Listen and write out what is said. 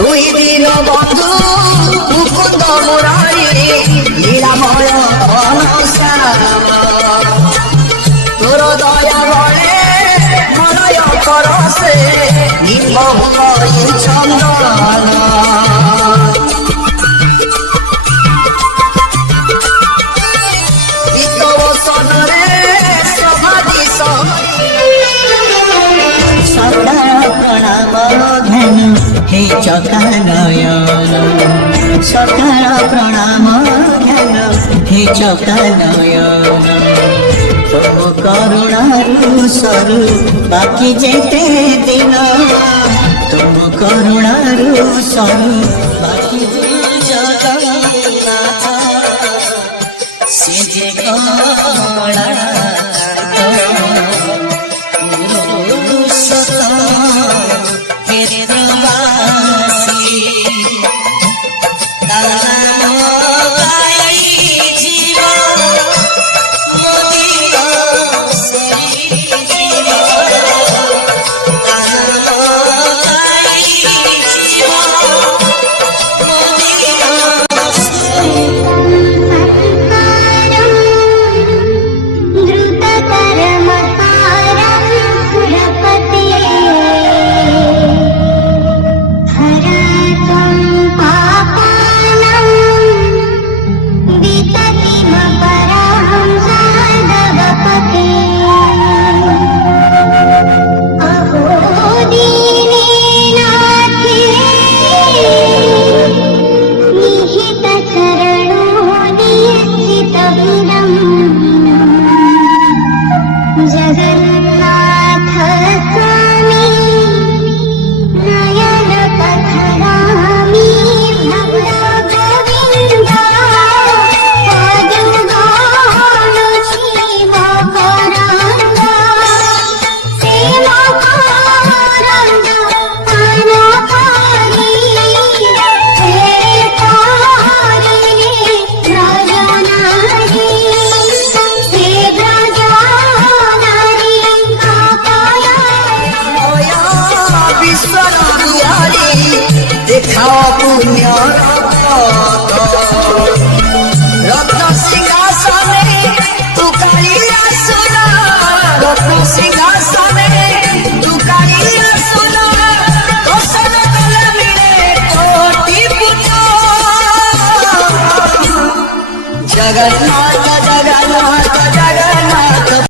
তুই দিন বন্ধু মুকুন্দ মুরারি লীলাময় তোর দয়া বলে মলয় করসে নির্মল চন্দন বিতবসନରେ সমাধি সকাল প্রণাম ধ্যান হে চকানয়ন সকাল প্রণাম ধ্যান হে চকানয়ন তোম করুণারু সরু বাকি যেতে দিন তোম করুণারু সরু বাকি জগন্নাথ সে যে কমলা देखाओ पुण्य रत्न सिंहासने तू कालिया सुना रत्न सिंहासने तू कालिया सुना दर्शन कले मिले कोटि पुत्र जगन्नाथ